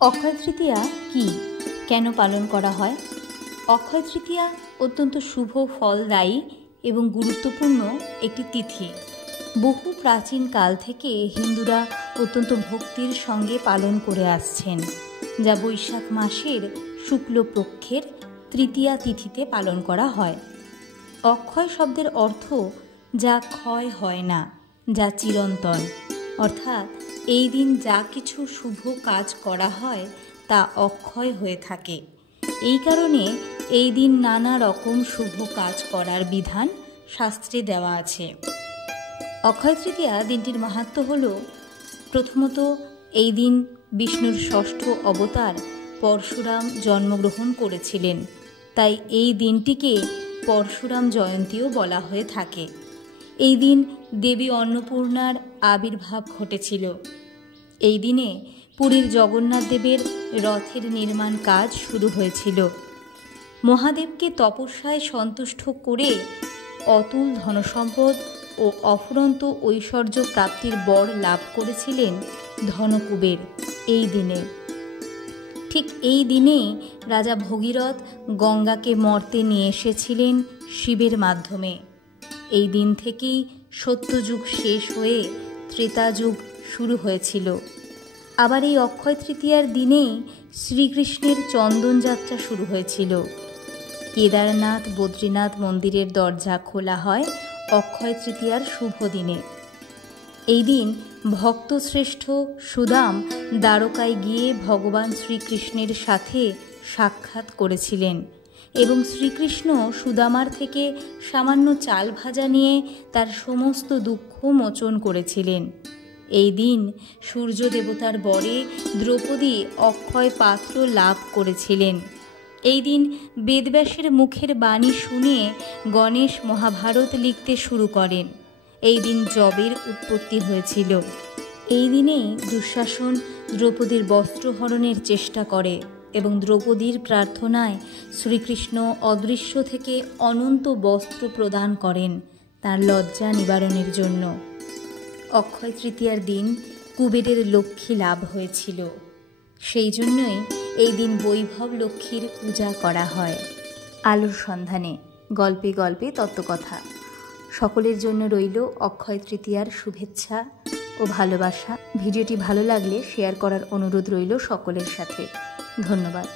অক্ষয় তৃতীয়া কি, কেন পালন করা হয়? অক্ষয় তৃতীয়া অত্যন্ত শুভ ফলদায়ী এবং গুরুত্বপূর্ণ একটি তিথি। বহু প্রাচীন কাল থেকে হিন্দুরা অত্যন্ত ভক্তির সঙ্গে পালন করে আসছেন, যা বৈশাখ মাসের শুক্লপক্ষের তৃতীয়া তিথিতে পালন করা হয়। অক্ষয় শব্দের অর্থ যা ক্ষয় হয় না, যা চিরন্তন, অর্থাৎ এই দিন যা কিছু শুভ কাজ করা হয় তা অক্ষয় হয়ে থাকে। এই কারণে এই দিন নানা রকম শুভ কাজ করার বিধান শাস্ত্রে দেওয়া আছে। অক্ষয় তৃতীয়া দিনটির মাহাত্ম্য হল, প্রথমত এই দিন বিষ্ণুর ষষ্ঠ অবতার পরশুরাম জন্মগ্রহণ করেছিলেন, তাই এই দিনটিকে পরশুরাম জয়ন্তীও বলা হয়ে থাকে। এই দিন দেবী অন্নপূর্ণার আবির্ভাব ঘটেছিল। এই দিনে পুরীর জগন্নাথ দেবের রথের নির্মাণ কাজ শুরু হয়েছিল। মহাদেবকে তপস্যায় সন্তুষ্ট করে অতুল ধনসম্পদ ও অফুরন্ত ঐশ্বর্য প্রাপ্তির বর লাভ করেছিলেন ধনকুবের এই দিনে। ঠিক এই দিনেই রাজা ভগীরথ গঙ্গাকে মর্তে নিয়ে এসেছিলেন শিবের মাধ্যমে। এই দিন থেকেই সত্যযুগ শেষ হয়ে ত্রেতা যুগ শুরু হয়েছিল। আবার এই অক্ষয় তৃতীয়ার দিনেই শ্রীকৃষ্ণের চন্দনযাত্রা শুরু হয়েছিল। কেদারনাথ বদ্রীনাথ মন্দিরের দরজা খোলা হয় অক্ষয় তৃতীয়ার শুভ দিনে। এই দিন ভক্তশ্রেষ্ঠ সুদাম দ্বারকায় গিয়ে ভগবান শ্রীকৃষ্ণের সাথে সাক্ষাৎ করেছিলেন এবং শ্রীকৃষ্ণ সুদামার থেকে সামান্য চাল ভাজা নিয়ে তার সমস্ত দুঃখ মোচন করেছিলেন। এই দিন সূর্য দেবতার বরে দ্রৌপদী অক্ষয় পাত্র লাভ করেছিলেন। এই দিন বেদব্যাসের মুখের বাণী শুনে গণেশ মহাভারত লিখতে শুরু করেন। এই দিন যবের উৎপত্তি হয়েছিল। এই দিনেই দুঃশাসন দ্রৌপদীর বস্ত্রহরণের চেষ্টা করে এবং দ্রৌপদীর প্রার্থনায় শ্রীকৃষ্ণ অদৃশ্য থেকে অনন্ত বস্ত্র প্রদান করেন তার লজ্জা নিবারণের জন্য। অক্ষয় তৃতীয়ার দিন কুবেরের লক্ষ্মী লাভ হয়েছিল। সেই জন্যই এই দিন বৈভব লক্ষ্মীর পূজা করা হয়। আলোর সন্ধানে, গল্পে গল্পে তত্ত্বকথা। সকলের জন্য রইল অক্ষয় তৃতীয়ার শুভেচ্ছা ও ভালোবাসা। ভিডিওটি ভালো লাগলে শেয়ার করার অনুরোধ রইল সকলের সাথে। ধন্যবাদ।